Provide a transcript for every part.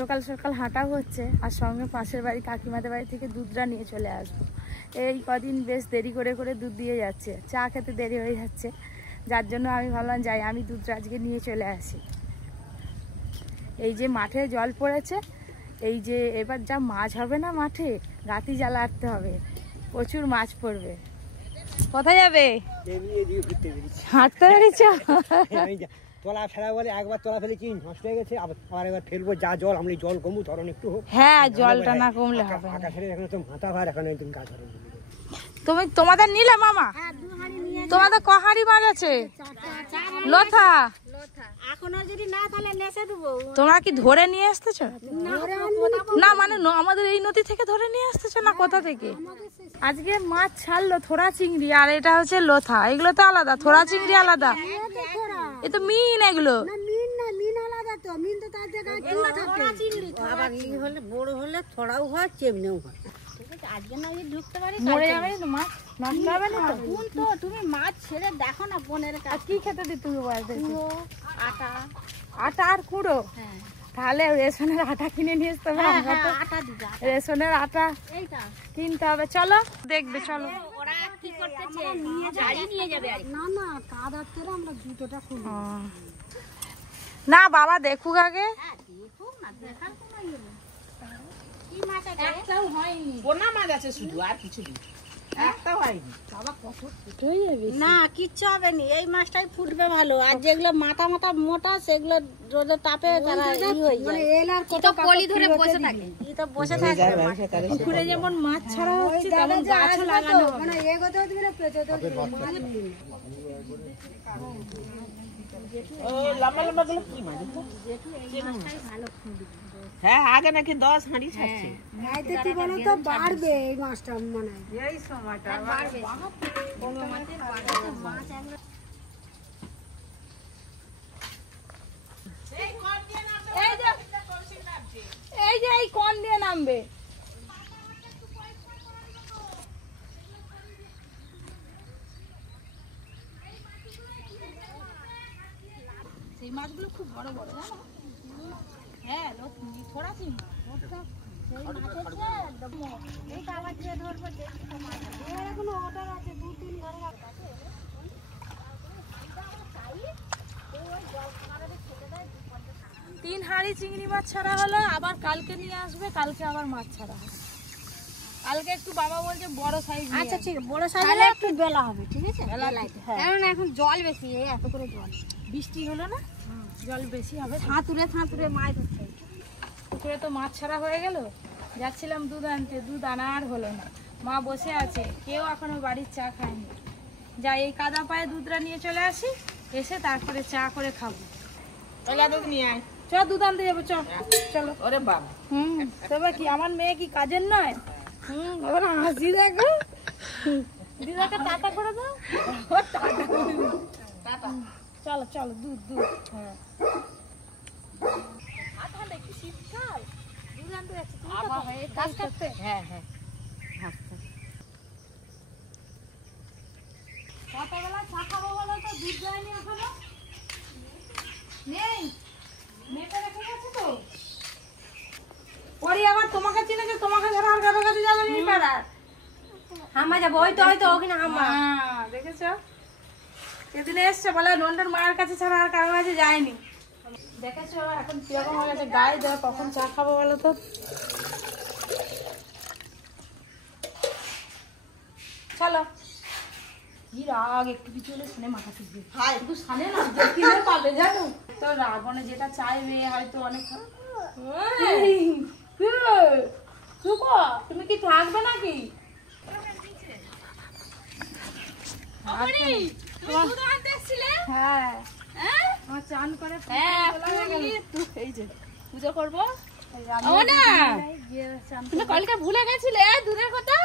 সকাল সকাল হাঁটাও হচ্ছে, আর সঙ্গে পাশের বাড়ি কাকিমাদের বাড়ি থেকে দুধটা নিয়ে চলে আসবো। এই কদিন বেশ দেরি করে করে দুধ দিয়ে যাচ্ছে, চা খেতে দেরি হয়ে যাচ্ছে, যার জন্য আমি ভাবলাম যাই আমি দুধটা আজকে নিয়ে চলে আসি। এই যে মাঠে জল পড়েছে, এই যে এবার যা মাছ হবে না মাঠে, রাতি জ্বালা আটতে হবে, প্রচুর মাছ পড়বে। কোথায় যাবে? হাঁটতে পেরেছ? তলা ফেলা বলে একবার তলা ফেলেছি নষ্ট হয়ে গেছে, আবার এবার ফেলবো যা জল, আমরা জল কমু ধরুন একটু। হ্যাঁ, জলটা না কমলে হবে। আকাশের এখন তো মাথা ভার, এখন একদম গাছ ধরে। তুমি তোমাদের নিলে মামা? তোমাদের কহারি মাছ আছে? লোথা এখনো যদি না তাহলে নেসে দেবো। তোমরা কি ধরে নিয়ে আসতেছো? না মানে আমাদের এই নদী থেকে ধরে নিয়ে আসতেছো না কোথা থেকে? আজকে মাছ ছাড়লো থোড়া চিংড়ি, আর এটা হচ্ছে লোথা। এগুলো তো আলাদা, থোড়া চিংড়ি আলাদা, এ তো মিন। এগুলো মিন আলাদা তো, মিন তো তার জায়গায় চিংড়ি। আবার ই হলে বড় হলে থোড়াও হয়, চেমনেও হয়। আজকে না ঢুকতে পারি, মরে যাবে না মাছ, নষ্ট হবে না তো। কোন তো তুমি মাছ ছেড়ে দেখো না বোনের কাছে। কি খেতে দিতে তুমি বলতে? আটা। আটা আর কুড়ো? হ্যাঁ। তাহলে রেশনের আটা কিনে নিয়ে আসতে হবে। আটা দিবা, রেশনের আটা এইটা কিনতে হবে। চলো দেখবে, চলো। ওরা কি করতেছে, গাড়ি নিয়ে যাবে। না না, কাদা করে আমরা জুতোটা খুলব না। বাবা দেখুক আগে। হ্যাঁ দেখুক না, দেখার কোনো ইয়ে নেই। কি মাছ আছে? একটাও হয়নি। পোনা মাছ আছে শুধু, আর কিছু নেই, একটাও হয়নি। বাবা কত ফুটে যাবে না, কিচ্ছু হবে না। এই মাছটাই ফুটবে ভালো, আর যেগুলো মাথা মাথা মোটা সেগুলো রোদে তাপে তারা ই হয়ে যায়। এলার কত কলি ধরে বসে থাকে, ই তো বসে থাকে। পুকুরে যেমন মাছ ছাড়া হচ্ছে তেমন গাছও লাগানো হবে। মানে এগোতে দিলে পেতে তো ও লম্বা লম্বা গুলো কি মাছ? হ্যাঁ, আগে নাকি 10 হাঁড়ি ছাড়ছে। গাইতে কি বলো তো, বাড়বে এই মাছটা মনে হয়। এই সময়টা বাড়বে। এই যে এই কোন দিয়ে নামবে। সেই মাছগুলো খুব বড় বড়, জানো? হ্যাঁ, থোড়া চিংড়ি। তিন হাঁড়ি চিংড়ি মাছ ছাড়া হলো, আবার কালকে নিয়ে আসবে, কালকে আবার মাছ ছাড়া হবে। কালকে একটু বাবা বলছে বড় সাইজ। আচ্ছা ঠিক আছে, বড় সাইজের একটু বেলা হবে, ঠিক আছে? কারণ এখন জল বেশি, এত করে জল, বৃষ্টি হলো না, জল বেশি হবে। থাঁতুরে থাঁতুরে মাছ হচ্ছে। পুকুরে তো মাছ ছাড়া হয়ে গেল, যাচ্ছিলাম দুধ আনতে, দুধ আনা আর হলো না। মা বসে আছে, কেউ এখনো বাড়ির চা খায়নি। যাই এই কাদা পায়ে দুধটা নিয়ে চলে আসি, এসে তারপরে চা করে খাবো। ওলা দুধ নিয়ে আয়। চ দুধ আনতে যাবো, চলো। ওরে বাবা, তবে কি আমার মেয়ে কি কাজের নয়? ওরা হাসি দেখো, দিদাকে টাটা করে দাও। চলো চলো, দুধ দুধ। হ্যাঁ, কি শীতকাল, দুধ আনতে যাচ্ছি। গাছ কাটতে? হ্যাঁ হ্যাঁ, কতবেলা চা খাবো বলো তো, দুধ যায়নি এখনো। নেই, মেয়েটা রেখে গেছে তো। পরে আবার তোমাকে চিনেছে, তোমাকে ধরো আর কারো কাছে যাবে নি পাড়ার। হামা যাবো, ওই তো ওখানে হামা। দেখেছো, সেদিন এসছে বলে নন্ডর মায়ের কাছে ছাড়া আর কারো কাছে যায়নি। দেখেছো এখন কিরকম হয়ে গেছে, গায়ে দেওয়া। কখন চা খাবো বলো তো? চলো। কি রাগ, একটু কিছু হলে শুনে মাথা ঠিকবে। শুধু শানে না, কিনে পাবে জানো তো। রাবণে যেটা চাইবে হয়তো অনেক। তুমি কি থাকবে নাকি? হ্যাঁ, আমার চান করে এই যে পূজা করবো। তুমি কালকে ভুলে গেছিলে দুধের কথা?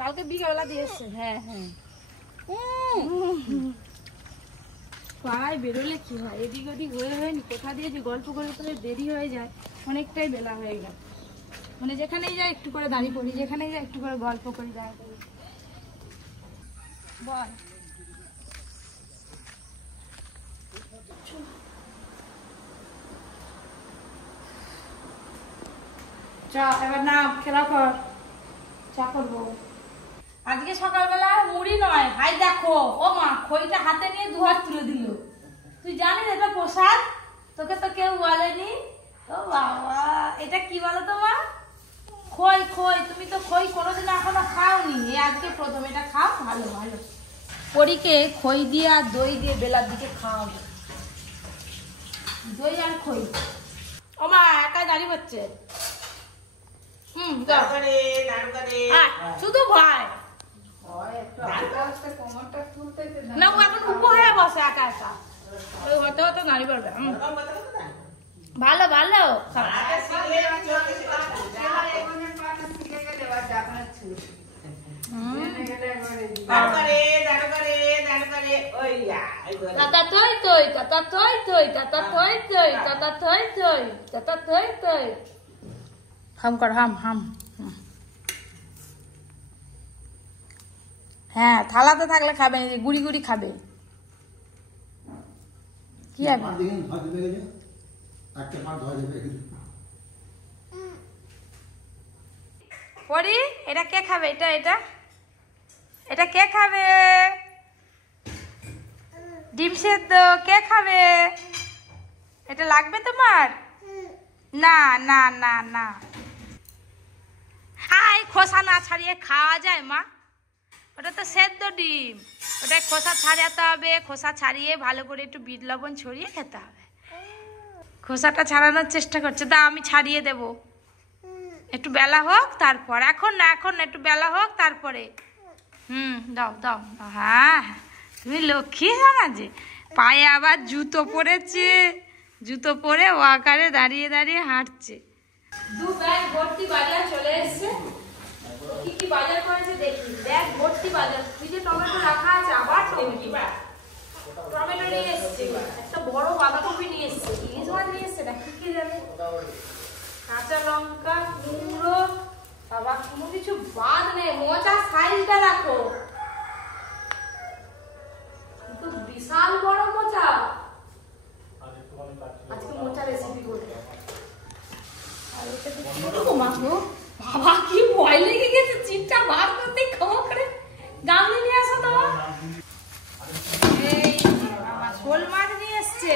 কালকে বিকেলবেলা দিয়ে এসছে। হ্যাঁ হ্যাঁ, পাড়ায় বেরোলে কি হয়, এদিক ওদিক হয়ে হয়নি, কোথা দিয়ে যে গল্প করে করে দেরি হয়ে যায়, অনেকটাই বেলা হয়ে গেল। মানে যেখানেই যাই একটু করে দাঁড়িয়ে পড়ি, যেখানেই যাই একটু করে গল্প করি, দাঁড়া করি। বল। চা এবার না খেলা কর, চা করবো। আজকে সকালবেলা মুড়ি নয়, ভাই দেখো ও মা খইটা হাতে নিয়ে দুহাত তুলে দিল। তুই জানিস এটা প্রসাদ? তোকে তো কেউ বলেনি। ও বাবা, এটা কি বলো তো মা? খই। খই, তুমি তো খই কোনোদিন এখনো খাওনি, এই আজকে প্রথম। এটা খাও, ভালো ভালো। পরীকে খই দিয়ে আর দই দিয়ে বেলার দিকে খাওয়াবো। দই আর খই। ও মা একাই দাঁড়িয়ে হচ্ছে। শুধু ভাই না, ও এখন উপ হয়ে বসে একা একা, ওই হতে হতে দাঁড়িয়ে পড়বে। ভালো ভালো তাতা থই থই, তাতা থই থই, তাতা থই থই, তাতা থই থই, তাতা থই থই। হাম কর, হাম হাম। হ্যাঁ, থালাতে থাকলে খাবে, গুড়ি গুড়ি খাবে। কি হবে? পরি, এটা কে খাবে? এটা এটা এটা কে খাবে? ডিম সেদ্ধ কে খাবে? এটা লাগবে তোমার? না না না না, আয় খোসা না ছাড়িয়ে খাওয়া যায় মা? ওটা তো সেদ্ধ ডিম, ওটা খোসা ছাড়াতে হবে। খোসা ছাড়িয়ে ভালো করে একটু বিট লবণ ছড়িয়ে খেতে হবে। খোসাটা ছাড়ানোর চেষ্টা করছে, তা আমি ছাড়িয়ে দেব। একটু বেলা হোক তারপর, এখন না, এখন না, একটু বেলা হোক তারপরে। দাও দাও। হ্যাঁ, তুমি লক্ষ্মী সমাজে। পায়ে আবার জুতো পরেছে, জুতো পরে ও আকারে দাঁড়িয়ে দাঁড়িয়ে হাঁটছে। দু ব্যাগ ভর্তি বাজার চলে এসছে। কি কি বাজার করেছে দেখি। ব্যাগ ভর্তি বাজার। ফ্রিজে টমেটো রাখা আছে, আবার টমেটো নিয়ে এসছে। একটা বড় বাঁধাকপি নিয়ে এসছে, ইলিশ মাছ নিয়ে এসছে, কি কি জানে, কাঁচা লঙ্কা, কুমড়ো, বাবা কোনো কিছু বাদ নেই। মোচার সাইজটা রাখো, কিন্তু বিশাল বড় মোচা। আজকে মোচা রেসিপি করবে। বাবা কি ভয় লেগে গেছে, চিপটা বার করতে খাওয়া করে। গামলি নিয়ে আসো তো। এই বাবা শোল মাছ নিয়ে এসছে।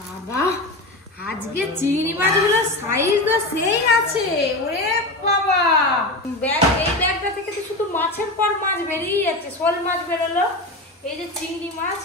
বাবা আজকে চিংড়ি মাছগুলোর সাইজ তো সেই আছে। ওরে বাবা, ব্যাগ, এই ব্যাগটা থেকে তো শুধু মাছের পর মাছ বেরিয়ে যাচ্ছে। শোল মাছ বেরোলো, এই যে চিংড়ি মাছ।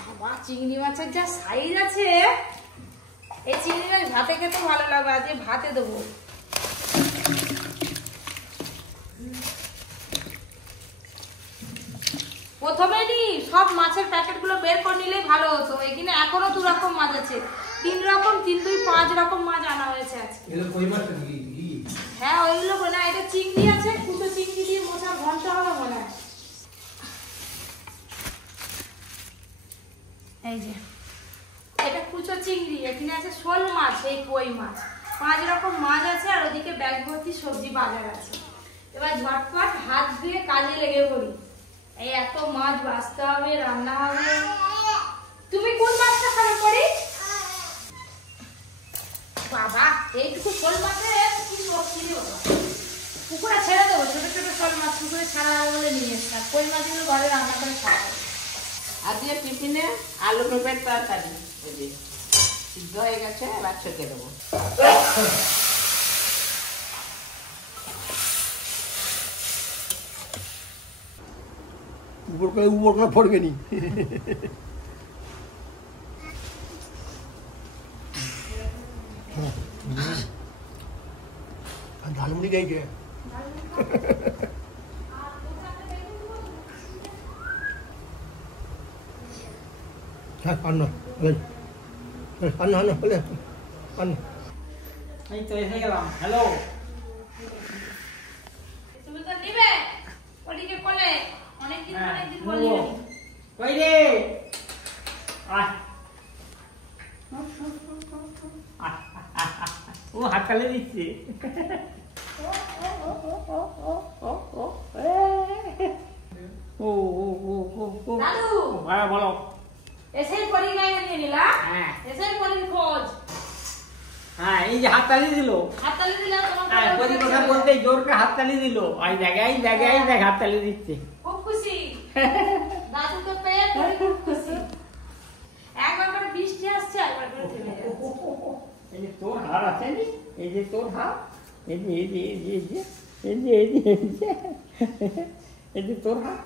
বাবা চিংড়ি মাছের যা সাইজ আছে, এই চিংড়ি মাছ ভাতে খেতে ভালো লাগবে। আজকে ভাতে দেবো। প্রথমে নি সব মাছের প্যাকেট গুলো বের করে নিলেই ভালো হতো। এখানে এখনো 2 রকম মাছ আছে, 3 রকম, 3 2 5 রকম মাছ আনা হয়েছে আজকে। হ্যাঁ ওইগুলো না, এটা চিংড়ি আছে, কুটো চিংড়ি দিয়ে মোচা ঘন্টা হবে মনে হয়। এই যে এটা কুচো চিংড়ি, এখানে আছে শোল মাছ, এই কই মাছ, 5 রকম মাছ আছে। আর ওদিকে ব্যাগ ভর্তি সবজি বাজার আছে। এবার ঝটপট হাত ধুয়ে কাজে লেগে পড়ি। এই এত মাছ বাছতে হবে, রান্না হবে। তুমি কোন মাছটা খাবে পরি? বাবা এইটুকু শোল মাছে কি সবজি রে বাবা। পুকুরে ছেড়ে দেবো, ছোট ছোট শোল মাছ পুকুরে ছাড়া হবে বলে নিয়ে এসছি। কই মাছগুলো ঘরে রান্না করে খাওয়া হবে। আজকে টিফিনে আলু পেঁপের তরকারি সিদ্ধ হয়ে গেছে, এবার ছেঁকে দেবো। উপর করে পড়বে নি। ঝালমুড়ি গাইছে। হ্যাঁ আন্ন আন্ন আন্ন বলে আন্ন। এই তো এসে গেলাম। হ্যালো, তুমি তো নিবে ওদিকে কোলে অনেকদিন বলি। কই রে? আয়, ও হাত তালে দিচ্ছে। ও ও ও ও ও দাদু হ্যাঁ বলো। এসেই পরি গায়ে নিয়ে নিলা। হ্যাঁ এসেই পরির খোঁজ। হাততালি দিল। হাততালি দিলে আর প্রতি কথা বলতে জোর করে হাততালি দিল। এই দেখ হাততালি দিচ্ছে। খুব খুশি দাদুকে পেয়ে খুব খুশি। একবার করে বৃষ্টি আসছে, একবার করে থেমে যাচ্ছে। এই যে তোর হার আছে নি, এই যে তোর হার, এই যে তোর হার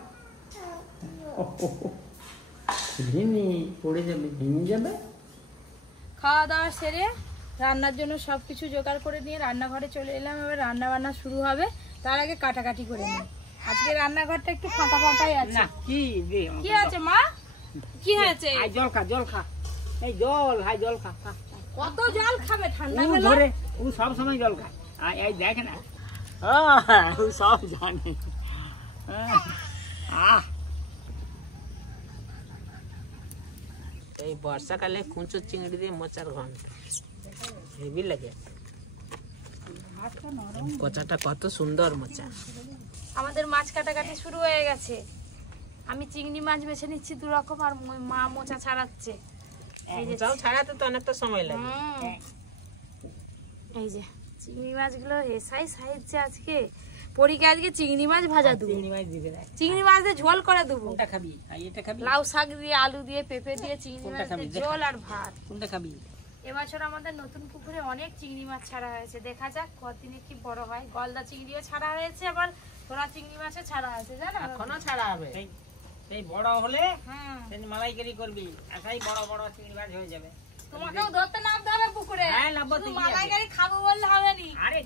পড়ে যাবে, ভেঙে যাবে। খাওয়া দাওয়া সেরে রান্নার জন্য সবকিছু জোগাড় করে নিয়ে রান্নাঘরে চলে এলাম। এবার রান্না বান্না শুরু হবে, তার আগে কাটাকাটি করে নিই। আজকে রান্নাঘরটা একটু ফাঁকা ফাঁকাই আছে। না কি দে, কি আছে মা, কি হয়েছে? আই জল খা, এই জল খা। কত জল খাবে ঠান্ডা ও বেলা? ধরে ও সব সময় জল খায়। এই দেখ না, ও সব জানে। এই বর্ষাকালে কুঁচো চিংড়ি দিয়ে মোচার ঘন্ট হেভি লাগে। মোচাটা কত সুন্দর মোচা। আমাদের মাছ কাটাকাটি শুরু হয়ে গেছে। আমি চিংড়ি মাছ বেছে নিচ্ছি 2 রকম, আর মা মোচা ছাড়াচ্ছে। মোচাও ছাড়াতে তো অনেকটা সময় লাগে। এই যে চিংড়ি মাছগুলো এসাই সাইজছে। আজকে পরীকে আজকে চিংড়ি মাছ ভাজা দেবো, চিংড়ি মাছ দিয়ে ঝোল করে দেবো। কোনটা খাবি? এটা খাবি? লাউ শাক দিয়ে, আলু দিয়ে, পেঁপে দিয়ে চিংড়ি মাছ দিয়ে ঝোল আর ভাত। কোনটা খাবি? এবছর আমাদের নতুন পুকুরে অনেক চিংড়ি মাছ ছাড়া হয়েছে, দেখা যাক কতদিনে কি বড় হয়। গলদা চিংড়িও ছাড়া হয়েছে, আবার তোরা চিংড়ি মাছও ছাড়া হয়েছে, জানো? এখনো ছাড়া হবে। এই বড় হলে হুম, মালাইকারি করবি, আসাই বড় বড় চিংড়ি মাছ হয়ে যাবে। তোমাকেও ধরতে নামতে হবে পুকুরে। হ্যাঁ, নামবো তো, কি আছে? মালাইকারি খাবো বললে হবে নি। আরে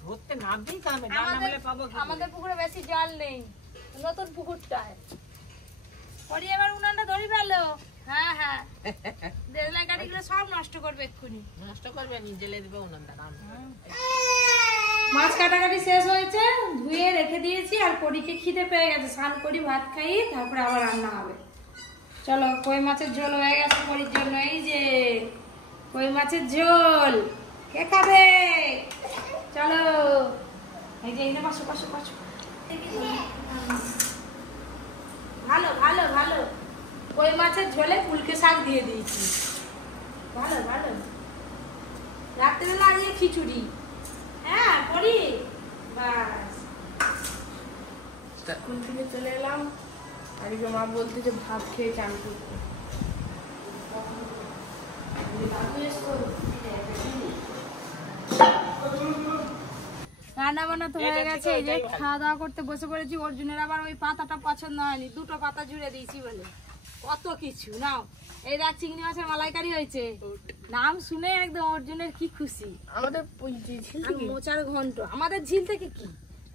ধরতে নামতেই তো হবে, না নামলে পাবো কি? আমাদের পুকুরে বেশি জল নেই, নতুন পুকুরটায়। পরি এবার উনানটা ধরি ফেলো। হ্যাঁ হ্যাঁ, দেশলাই গাড়িগুলো সব নষ্ট করবে এক্ষুনি। নষ্ট করবে, জেলে দিবে উনানটা। মাছ কাটাকাটি শেষ হয়েছে, ধুয়ে রেখে দিয়েছি। আর পরীকে খিদে পেয়ে গেছে, স্নান করি, ভাত খাই, তারপরে আবার রান্না হবে। চলো, কই মাছের ঝোল হয়ে গেছে পরীর জন্য। এই যে কই মাছের ঝোল, কে খাবে? চলো, এই যে এনে পাশো। ভালো ভালো ভালো, কই মাছের ঝোলে ফুলকে শাক দিয়ে দিয়েছি। ভালো ভালো, রাত্রেবেলা আজকে খিচুড়ি। হ্যাঁ পড়ি, বাস স্কুল থেকে চলে এলাম। আজকে মা বলতে যে ভাত খেয়ে চান করতে। রান্না বান্না তো হয়ে গেছে, এই যে খাওয়া দাওয়া করতে বসে পড়েছি। অর্জুনের আবার ওই পাতাটা পছন্দ হয়নি, 2টো পাতা জুড়ে দিয়েছি বলে। কত কিছু নাও। এই দেখ চিংড়ি মাছের মালাইকারি হয়েছে, নাম শুনে একদম অর্জুনের কি খুশি। আমাদের মোচার ঘন্ট, আমাদের ঝিল থেকে কি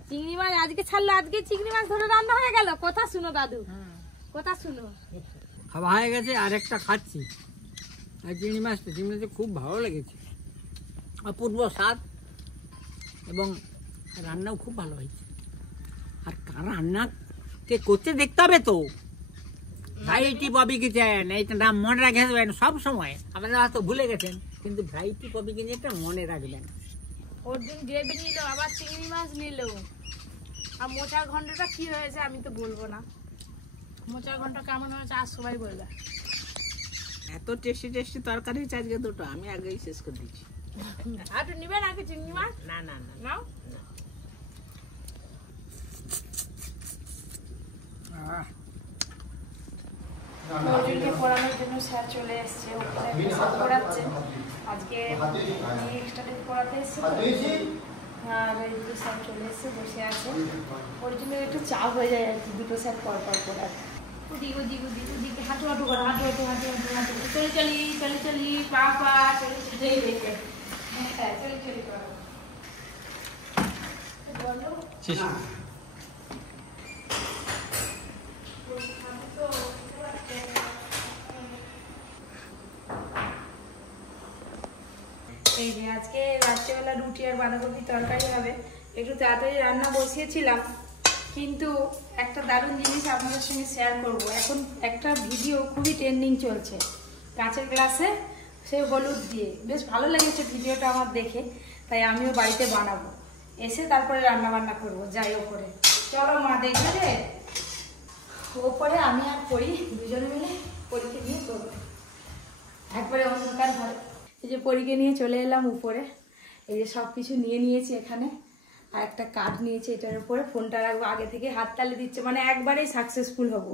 চিংড়ি মাছ আজকে ছাড়লো, আজকে চিংড়ি মাছ ধরে রান্না হয়ে গেল। কথা শুনো দাদু, কথা শুনো। খাওয়া হয়ে গেছে, আর একটা খাচ্ছি। আর চিংড়ি মাছটা খুব ভালো লেগেছে, অপূর্ব স্বাদ, এবং রান্নাও খুব ভালো হয়েছে। আর রান্নাকে করতে দেখতে হবে তো, ভ্রাইটি ববি কিচেন, এইটা নাম মনে রাখবেন সব সময়। আপনারা হয়তো ভুলে গেছেন, কিন্তু ভ্রাইটি ববি কিচেনটা মনে রাখবেন। অর্জুন গ্রেভি নিল, আবার চিংড়ি মাছ নিল। আর মোচার ঘন্টটা কি হয়েছে আমি তো বলবো না। মোচার ঘন্ট কেমন হয়েছে আর সবাই বলবে। এত টেস্টি তরকারি হয়েছে আজকে 2টো, আমি আগেই শেষ করে দিচ্ছি। আর একটু নিবেন আগে চিংড়ি মাছ? না নাও। অর্জুনকে পড়ানোর জন্য স্যার চলে এসছে, পড়াচ্ছে আজকে। এক্সট্রা ডে পড়াতে এসছে, আর এই 2 স্যার চলে এসছে, বসে আছে। ওর জন্য একটু চাপ হয়ে যায় আর কি, 2টো স্যার পর পড়ার। ওদিকে হাঁটু করো, হাঁটু চলি পাপা চলি রেখে। হ্যাঁ চলি করো। এই যে আজকে রাত্রেবেলা রুটি আর বাঁধাকপি তরকারি হবে। একটু তাড়াতাড়ি রান্না বসিয়েছিলাম, কিন্তু একটা দারুণ জিনিস আপনাদের সঙ্গে শেয়ার করব। এখন একটা ভিডিও খুবই ট্রেন্ডিং চলছে, কাঁচের গ্লাসে সে হলুদ দিয়ে। বেশ ভালো লেগেছে ভিডিওটা আমার দেখে, তাই আমিও বাড়িতে বানাবো। এসে তারপরে রান্না বান্না করবো, যাই ওপরে। চলো মা দেখবে রে, ওপরে আমি আর পড়ি দুজনে মিলে পরীক্ষা নিয়ে করবো একবারে অন্ধকার ঘরে। এই যে পরীকে নিয়ে চলে এলাম উপরে, এই যে সব কিছু নিয়ে নিয়েছি এখানে, আর একটা কাঠ নিয়েছি এটার উপরে, ফোনটা রাখবো, আগে থেকে হাততালি দিচ্ছে, মানে একবারেই সাকসেসফুল হব।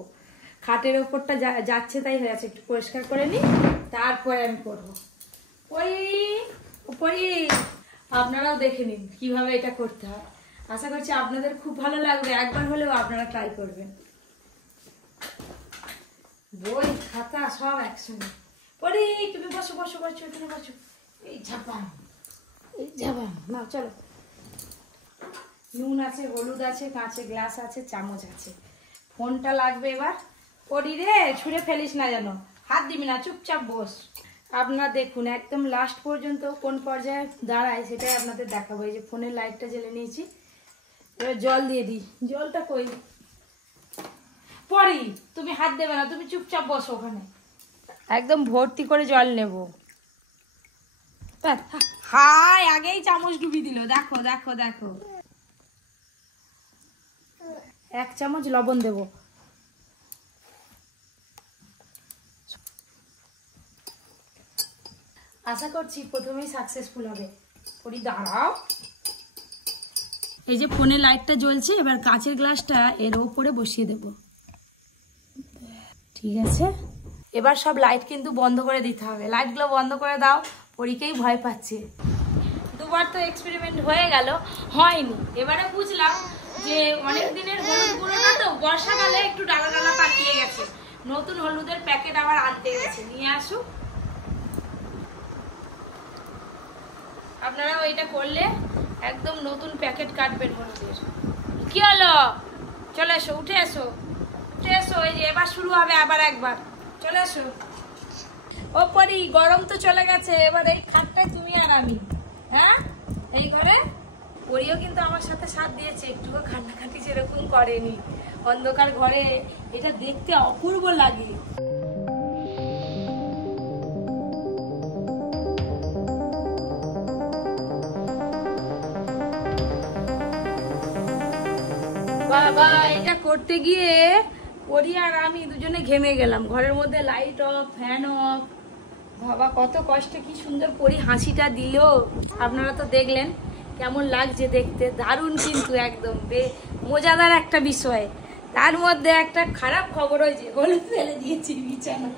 খাটের ওপরটা যাচ্ছে তাই হয়ে আছে, একটু পরিষ্কার করে নিই তারপরে আমি করবো। পরি আপনারাও দেখে নিন কিভাবে এটা করতে হয়, আশা করছি আপনাদের খুব ভালো লাগবে, একবার হলেও আপনারা ট্রাই করবেন। বই খাতা সব একসঙ্গে। পরি তুমি বসো বসো বসো, তুমি বসো। এই ঝাপাম না, চলো। নুন আছে, হলুদ আছে, কাঁচে গ্লাস আছে, চামচ আছে, ফোনটা লাগবে এবার। পরি রে ছুঁড়ে ফেলিস না যেন, হাত দিবি না, চুপচাপ বস। আপনারা দেখুন একদম লাস্ট পর্যন্ত কোন পর্যায়ে দাঁড়ায় সেটাই আপনাদের দেখাবো। এই যে ফোনের লাইটটা জ্বেলে নিয়েছি, এবার জল দিয়ে দিই। জলটা কই? পরি তুমি হাত দেবে না, তুমি চুপচাপ বসো ওখানে। একদম ভর্তি করে জল নেব। হাই, আগেই চামচ ডুবি দিল, দেখো দেখো দেখো। 1 চামচ লবণ দেব। আশা করছি প্রথমেই সাকসেসফুল হবে। পরি দাঁড়াও। এই যে ফোনে লাইটটা জ্বলছে, এবার কাঁচের গ্লাসটা এর ওপরে বসিয়ে দেব। ঠিক আছে, এবার সব লাইট কিন্তু বন্ধ করে দিতে হবে। লাইটগুলো বন্ধ করে দাও, পরীকেই ভয় পাচ্ছে। দুবার তো এক্সপেরিমেন্ট হয়ে গেল, হয়নি। এবারে বুঝলাম যে অনেক দিনের হলুদ গুঁড়োটা তো বর্ষাকালে একটু ডালা ডালা পাকিয়ে গেছে, নতুন হলুদের প্যাকেট আবার আনতে গেছে, নিয়ে আসুক। আপনারা ওইটা করলে একদম নতুন প্যাকেট কাটবেন হলুদের। কি হলো? চলে এসো, উঠে এসো, উঠে এসো। এই যে এবার শুরু হবে আবার একবার, চলে এসো। ও পরি, গরম তো চলে গেছে, এবার এই খাটটায় তুমি আর আমি, হ্যাঁ এই করে। পরিও কিন্তু আমার সাথে সাথ দিয়েছে, একটুকু খান্নাখাটি সেরকম করেনি। অন্ধকার ঘরে এটা দেখতে অপূর্ব লাগে। বাবা, এটা করতে গিয়ে পরি আর আমি দুজনে ঘেমে গেলাম। ঘরের মধ্যে লাইট অফ, ফ্যান অফ, বাবা কত কষ্টে কি সুন্দর পরি হাসিটা দিল। আপনারা তো দেখলেন কেমন লাগছে দেখতে, দারুণ কিন্তু একদম মজাদার একটা বিষয়। তার মধ্যে একটা খারাপ খবর হয়েছে, হলুদ ফেলে দিয়েছি বিছানা।